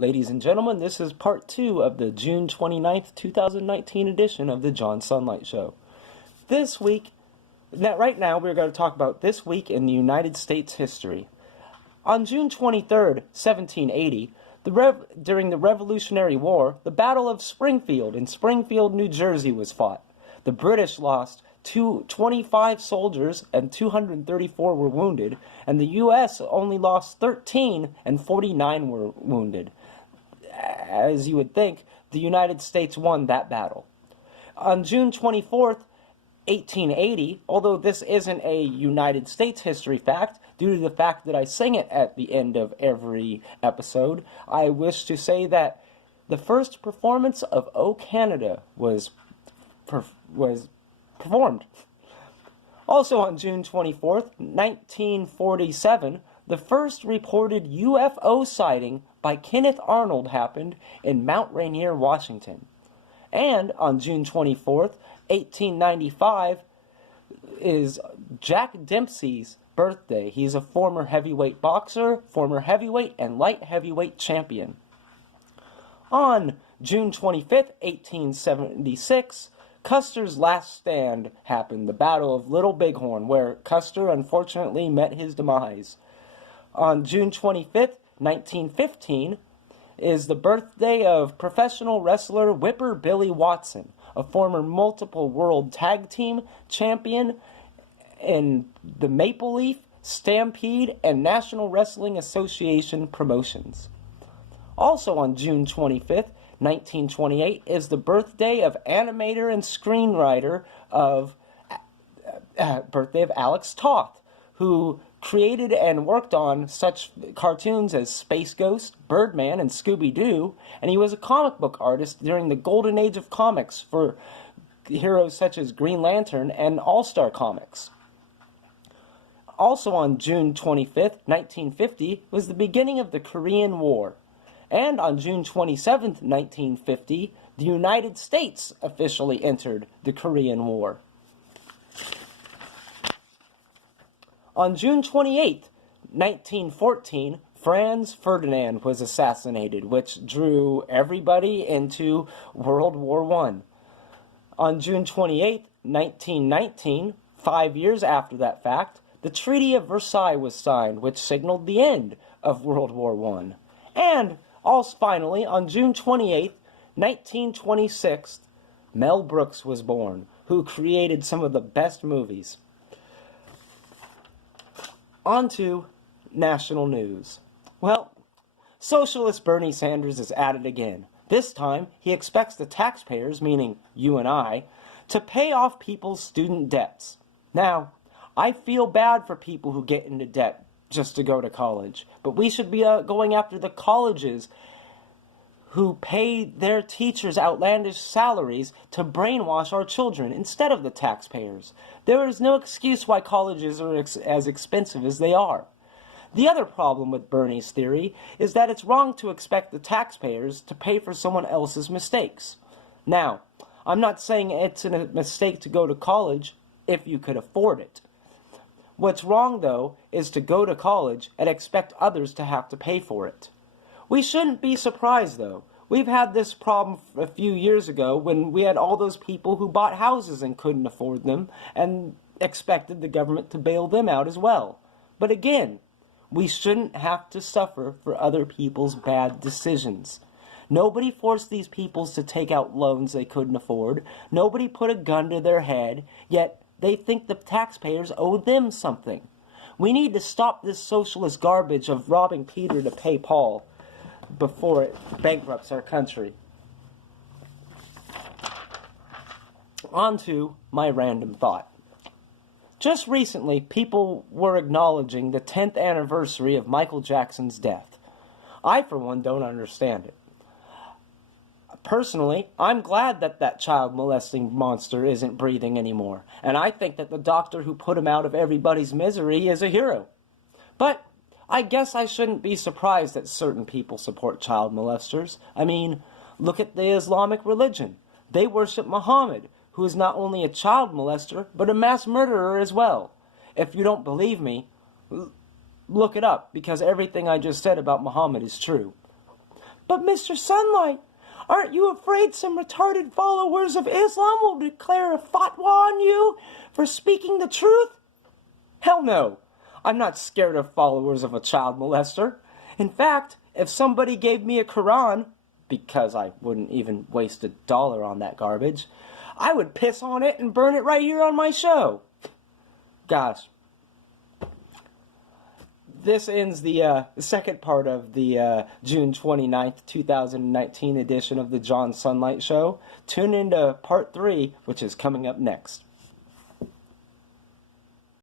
Ladies and gentlemen, this is part 2 of the June 29th, 2019 edition of the John Sunlight Show. Right now, we're going to talk about this week in the United States history. On June 23rd, 1780, during the Revolutionary War, the Battle of Springfield in Springfield, New Jersey was fought. The British lost 25 soldiers and 234 were wounded, and the U.S. only lost 13 and 49 were wounded. As you would think, the United States won that battle. On June 24th, 1880, although this isn't a United States history fact, due to the fact that I sing it at the end of every episode, I wish to say that the first performance of O Canada was performed. Also on June 24th, 1947, the first reported UFO sighting by Kenneth Arnold happened in Mount Rainier, Washington. And on June 24th, 1895, is Jack Dempsey's birthday. He's a former heavyweight boxer, former heavyweight and light heavyweight champion. On June 25th, 1876, Custer's last stand happened, the Battle of Little Bighorn, where Custer unfortunately met his demise. On June 25th, 1915, is the birthday of professional wrestler Whipper Billy Watson, a former multiple world tag team champion in the Maple Leaf, Stampede, and National Wrestling Association promotions. Also on June 25th, 1928, is the birthday of animator and screenwriter of Alex Toth, who created and worked on such cartoons as Space Ghost, Birdman, and Scooby-Doo, and he was a comic book artist during the golden age of comics for heroes such as Green Lantern and All-Star Comics. Also on June 25th, 1950, was the beginning of the Korean War. And on June 27th, 1950, the United States officially entered the Korean War. On June 28, 1914, Franz Ferdinand was assassinated, which drew everybody into World War I. On June 28, 1919, 5 years after that fact, the Treaty of Versailles was signed, which signaled the end of World War I. And, finally, on June 28, 1926, Mel Brooks was born, who created some of the best movies. On to national news. Well, socialist Bernie Sanders is at it again. This time, he expects the taxpayers, meaning you and I, to pay off people's student debts. Now, I feel bad for people who get into debt just to go to college, but we should be going after the colleges who pay their teachers outlandish salaries to brainwash our children instead of the taxpayers. There is no excuse why colleges are as expensive as they are. The other problem with Bernie's theory is that it's wrong to expect the taxpayers to pay for someone else's mistakes. Now, I'm not saying it's a mistake to go to college if you could afford it. What's wrong, though, is to go to college and expect others to have to pay for it. We shouldn't be surprised, though. We've had this problem a few years ago when we had all those people who bought houses and couldn't afford them and expected the government to bail them out as well. But again, we shouldn't have to suffer for other people's bad decisions. Nobody forced these people to take out loans they couldn't afford. Nobody put a gun to their head, yet they think the taxpayers owe them something. We need to stop this socialist garbage of robbing Peter to pay Paul before it bankrupts our country. On to my random thought. Just recently, people were acknowledging the 10th anniversary of Michael Jackson's death. I, for one, don't understand it. Personally, I'm glad that that child-molesting monster isn't breathing anymore, and I think that the doctor who put him out of everybody's misery is a hero. But I guess I shouldn't be surprised that certain people support child molesters. I mean, look at the Islamic religion. They worship Muhammad, who is not only a child molester, but a mass murderer as well. If you don't believe me, look it up, because everything I just said about Muhammad is true. But Mr. Sunlight, aren't you afraid some retarded followers of Islam will declare a fatwa on you for speaking the truth? Hell no. I'm not scared of followers of a child molester. In fact, if somebody gave me a Quran, because I wouldn't even waste $1 on that garbage, I would piss on it and burn it right here on my show. Gosh. This ends the second part of the June 29th, 2019 edition of the John Sunlight Show. Tune into part 3, which is coming up next.